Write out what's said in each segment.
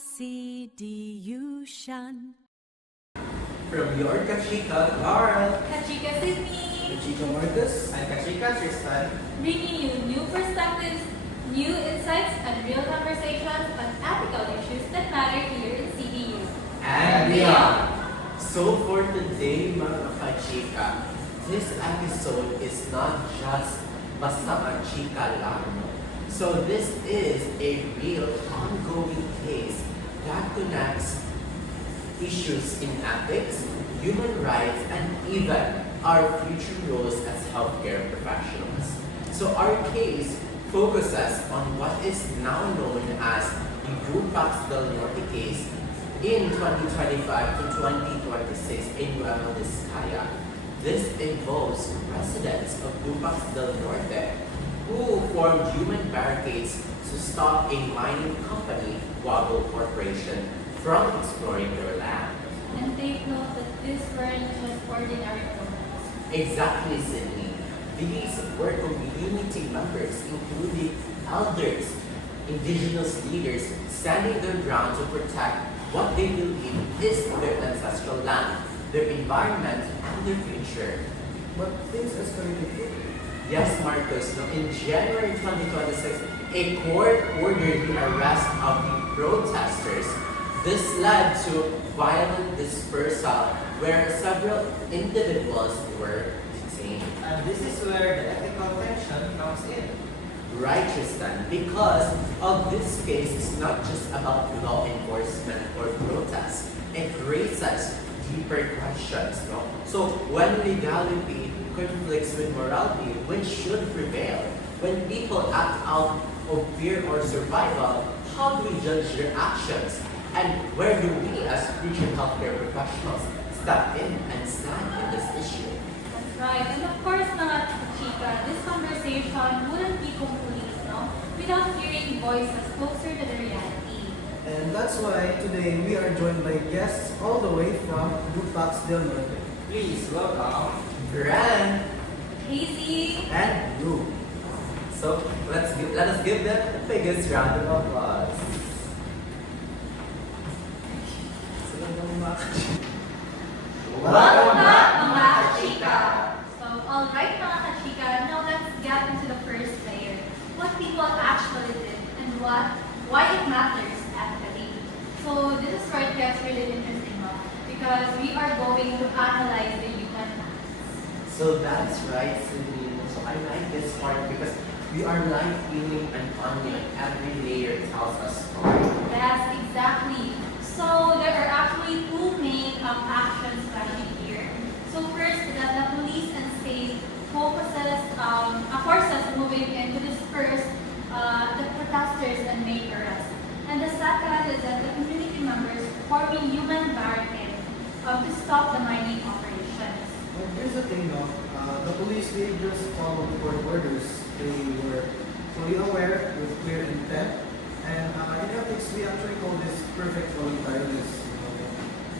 Kasidiushan. From your Kachika, Carl. Kachika Sydney, Chico Marcus. And Kachika, Tristan. bringing you new perspectives, new insights, and real conversations on ethical issues that matter here in CDU. And beyond. So for today, mga Kachika, this episode is not just basta kachika lang. So this is a real ongoing case that connects issues in ethics, human rights, and even our future roles as healthcare professionals. So our case focuses on what is now known as the Grupax del Norte case in 2025 to 2026 in Nueva Vizcaya. This involves residents of Grupax del Norte who formed human barricades to stop a mining company, Waggle Corporation, from exploring their land. And take note that these weren't just ordinary protests. Exactly, Sydney. These were community members, including elders, indigenous leaders, standing their ground to protect what they believe is their ancestral land, their environment, and their future. But things escalated quickly. Yes, Marcos, no, in January 2026, a court ordered the arrest of the protesters. This led to violent dispersal where several individuals were detained. And this is where the ethical tension comes in. Right, Tristan, because of this case is not just about law enforcement or protests. It raises deeper questions. No? So when legality conflicts with morality, which should prevail? When people act out of fear or survival, how do we judge their actions? And where do we as future healthcare professionals step in and stand in this issue? That's right. And of course, mga Kachika, this conversation wouldn't be complete, no? Without hearing voices closer to the reality. And that's why today we are joined by guests all the way from Grupax del Norte. Please welcome. Ran! Casey, And you. So let us give them the biggest round of applause. welcome back, mga Kachika. So, alright, mga Kachika, now let's get into the first layer. What people actually did and why it matters ethically. So, this is where it gets really interesting, no? Because we are going to analyze the human acts. So that's right, Cindy. So I like this part because we are like feeling an onion. Every layer tells a story. Yes, exactly. So there are actually two main actions flashing here. So first, that the police and state forces moving in to disperse the protesters and make arrests. And the second is that the community members forming human barricades to stop the mining operations. But here's the thing, no? The police, they just followed court orders. They were fully aware with clear intent. And in ethics, we actually call this perfect voluntariness.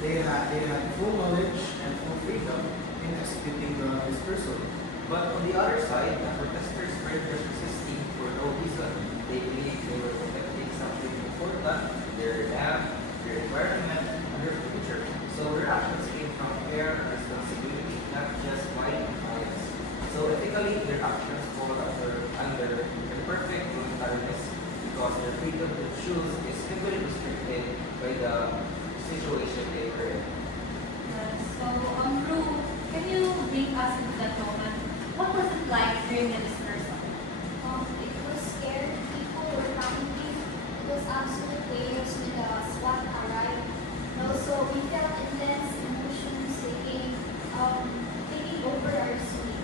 They had full knowledge and full freedom in executing the dispersal. But on the other side, the protesters were just resisting for no reason. They believed they were protecting something important, their land, their environment, and their future. So their actions came from care, responsibility, not just violent bias. So ethically, their actions fall under the perfect voluntariness because their freedom to choose is heavily restricted by the situation they were in. So, Ru, can you bring us into that moment? What was it like during the dispersal? It was scary. People were panicking. It was absolute chaos when the SWAT arrived. And also, we felt intense emotions taking over our city.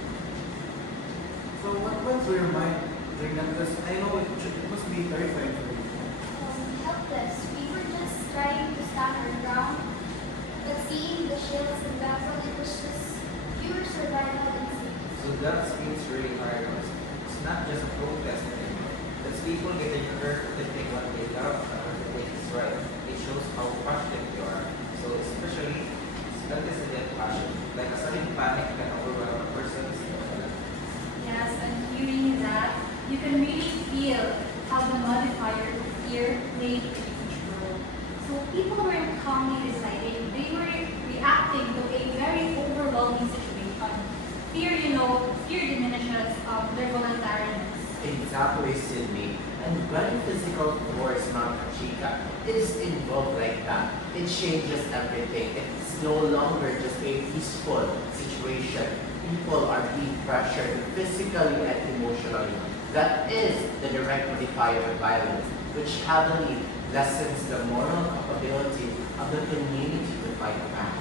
So what went through your mind during that? Because I know it must be terrifying for you. Helpless. We were just trying to stand our ground. But seeing the shields and battle, it was just pure survival instinct. So that means really hard. It's not just a protest anymore. It's people getting hurt, protecting what they love, and what they think is right. It shows how passionate they are. So especially, it's antecedent passion. Like a sudden panic can overwhelm a person's Yes, and hearing that, you can really feel how the modifier of fear played a huge role. fear diminishes their voluntariness. Exactly, Sydney. And when physical force, Ma'am Chica, is involved like that, it changes everything. It's no longer just a peaceful situation. People are being pressured physically and emotionally. That is the direct modifier of violence, which heavily lessens the moral capability of the community to fight back.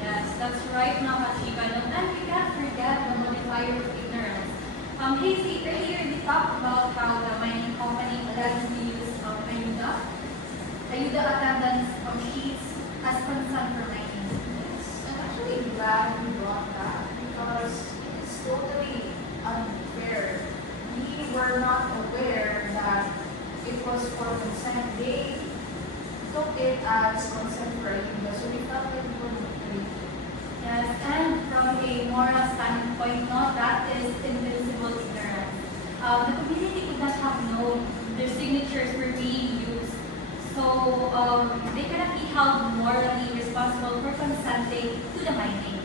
Yes, that's right, Mama Chica. And we can't forget the modifier of ignorance. Hazy, earlier we talked about how the mining company allegedly used Ayuda attendance sheets as consent for mining. Yes, I'm actually glad you brought that because it is totally unfair. We were not aware that it was for consent. They took it as consent for Ayuda, so we felt like we were betrayed. Yes, and from a moral standpoint, no, that is invisible ignorance. The community could not have known their signatures were being used. So they cannot be held morally responsible for consenting to the mining.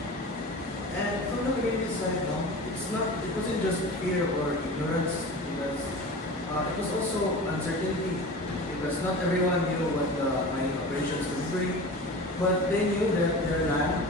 And from the community side, no, it wasn't just fear or ignorance, because it was also uncertainty, because not everyone knew what the mining operations would bring, but they knew that their land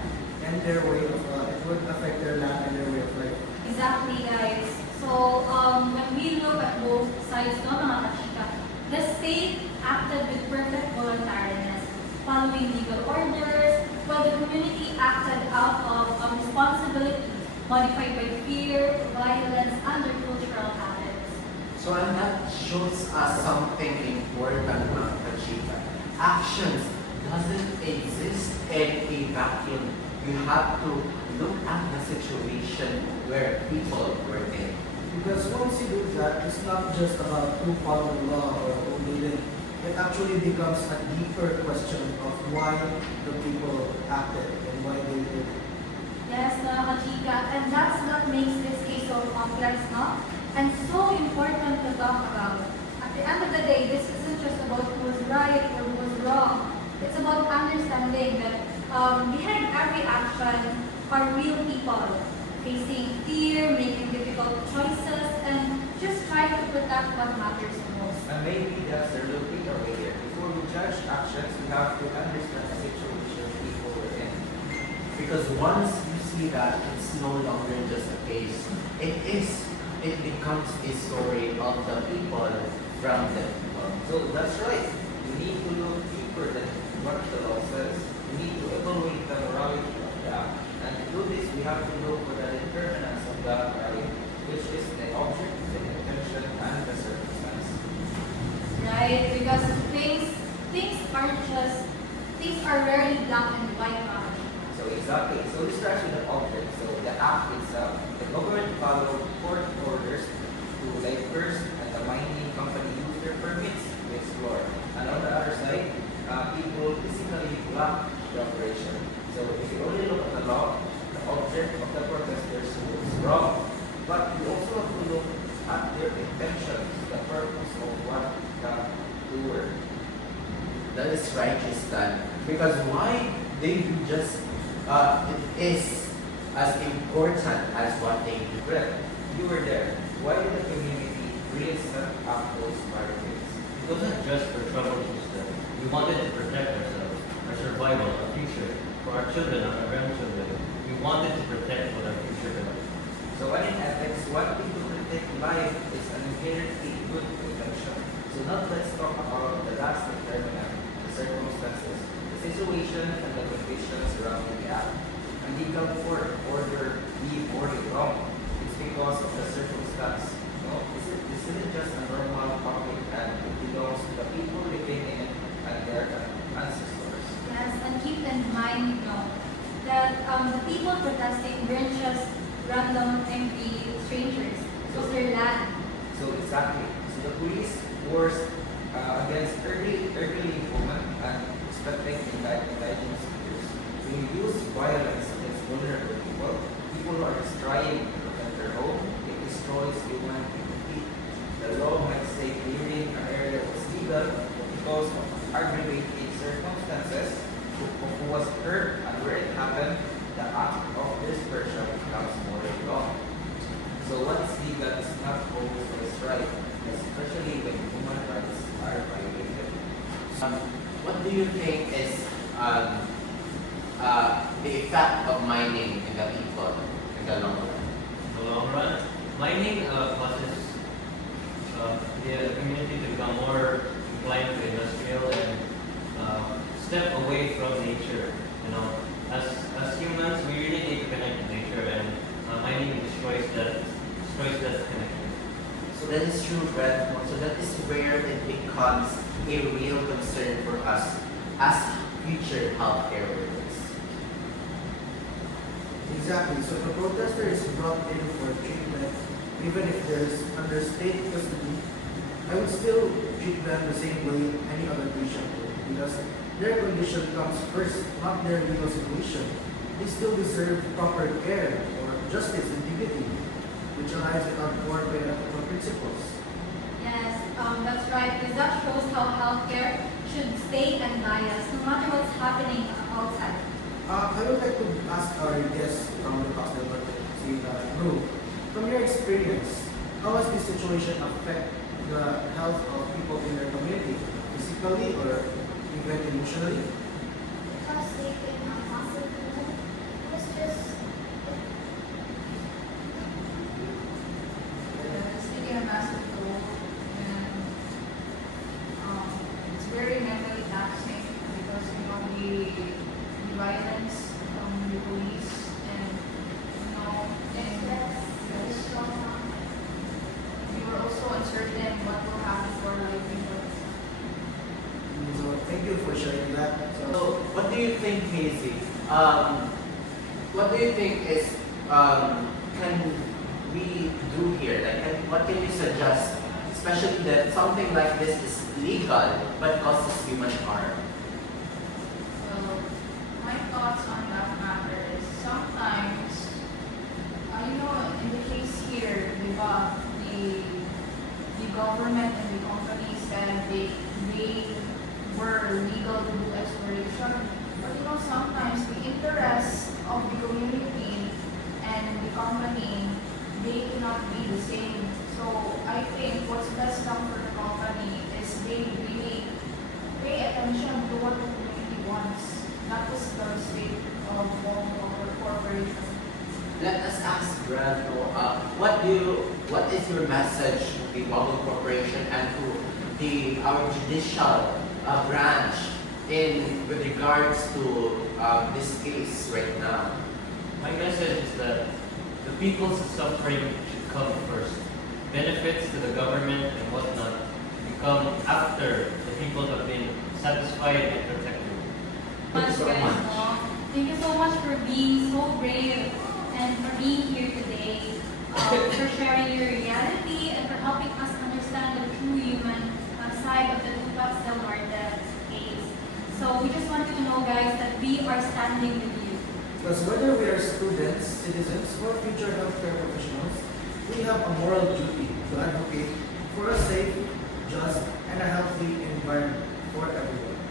and their way of, it would affect their land and their way of life. Exactly, guys. So when we look at both sides, no, mga kachika, the state acted with perfect voluntariness, following legal orders, while the community acted out of responsibility, modified by fear, violence, and their cultural habits. So, and that shows us something important, Ma'am Chica. Actions doesn't exist in a vacuum. You have to look at the situation where people were in. Because once you do that, it's not just about who followed the law or who didn't. It actually becomes a deeper question of why the people acted and why they did it. Yes, mga kachika, and that's what makes this case so complex, no? And so important to talk about. At the end of the day, this isn't just about who was right or who was wrong. It's about understanding that behind every action are real people facing fear, making difficult choices, and just trying to protect what matters most. And maybe that's the real takeaway here. Before we judge actions, we have to understand the situation people were in. Because once you see that, it's no longer just a case. It becomes a story of the people from the people. So that's right. We need to look deeper than what the law says. We need to evaluate the morality of the act. And to do this, we have to look for the determinants of that morality, which is the object, the intention, and the circumstance. Right? Because things are rarely black and white, mga kachika. So exactly. So this starts with the object. So the act itself. The government followed court orders to lay first, and the mining company used their permits to explore. And on the other side, people physically blocked the operation. So if you only look at the law, the object of the protesters was wrong. But you also have to look at their intentions, the purpose of what the doer. That is righteous, Dan. Because why they do just, it is as important as what they do. Brett, you were there. Why did the community really set up those barricades? It wasn't just for trouble instead. We wanted to protect ourselves, our survival, our future, for our children and our grandchildren. We wanted to protect what our future held. So when in ethics, wanting to protect life is an inherently good intention. So now let's talk about the last determinant, the circumstances, the situation and the conditions surrounding the act. And legal court order be morally wrong. It's because of the circumstance. No, this isn't just a normal public act. It belongs to the people living in it and their ancestors. Yes, and keep in mind, that the people protesting weren't just random empty strangers. It was their land. So exactly. So the police wars against elderly women and expecting indigenous leaders. When you use violence against vulnerable people, people who are just trying to protect their home, it destroys human dignity. The law might say clearing an area was legal, but because of aggravating circumstances, who was hurt and where it happened, the act of dispersion becomes morally wrong. you think is the effect of mining in the people in the long run? In the long run, mining causes the community to become more inclined to industrial and step away from nature. You know, as humans, we really need to connect with nature, and mining destroys that connection. So that is true, Brad. So that is where it becomes a real concern for us as future healthcare workers. Exactly. So the protester is brought in for treatment, even if there's under state custody, I would still treat them the same way any other patient would, because their condition comes first, not their legal situation. They still deserve proper care or justice and dignity, which aligns with our core ethical principles. Yes, that's right, because that shows how healthcare should stay unbiased, no matter what's happening outside. I would like to ask our guests from the hospital, Ru, from your experience, how does this situation affect the health of people in their community, physically or even emotionally? Because they can massive move. It was just It's taking a massive toll, and it's very mentally taxing because the violence from the police and stress, trauma. we were also uncertain what will happen to our livelihoods. So thank you for sharing that. So, what do you think, Casey? What do you think is can we do here? Like, what can you suggest, especially that something like this is legal but causes human harm? So, my thoughts on that matter is sometimes, in the case here, the government and the company said they were legal to do exploration, but sometimes the interests of the community and the company, they cannot be the same. So I think what's best done for the company is they really pay attention to what the community wants. That was the mistake of the corporation. Let us ask Brad, what is your message to the Bubble Corporation and to our judicial branch with regards to this case right now? My message is that the people's suffering should come first. Benefits to the government and whatnot become after the people have been satisfied and protected. Thank you so much. Thank you so much for being so brave and for being here today, for sharing your reality and for helping us understand the true human side of the Tupac Del Norte case. So we just want you to know, guys, that we are standing with you. Because whether we are students, citizens, or future healthcare professionals, we have a moral duty to advocate for a safe, just, and a healthy environment for everyone.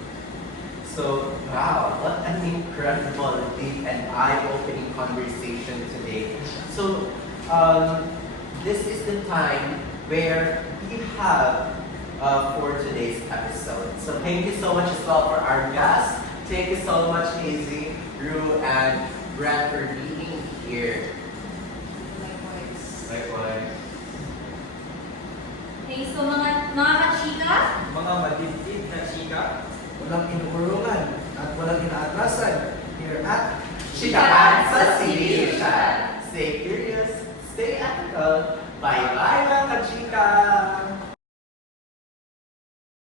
So, wow, what an incredible, deep, and eye-opening conversation today. So, this is the time where we have for today's episode. So, thank you so much as well for our guests. Thank you so much, Casey, Ru, and Brad for being here. Likewise. Likewise. Okay, so mga kachika, Mga madibdib na chika,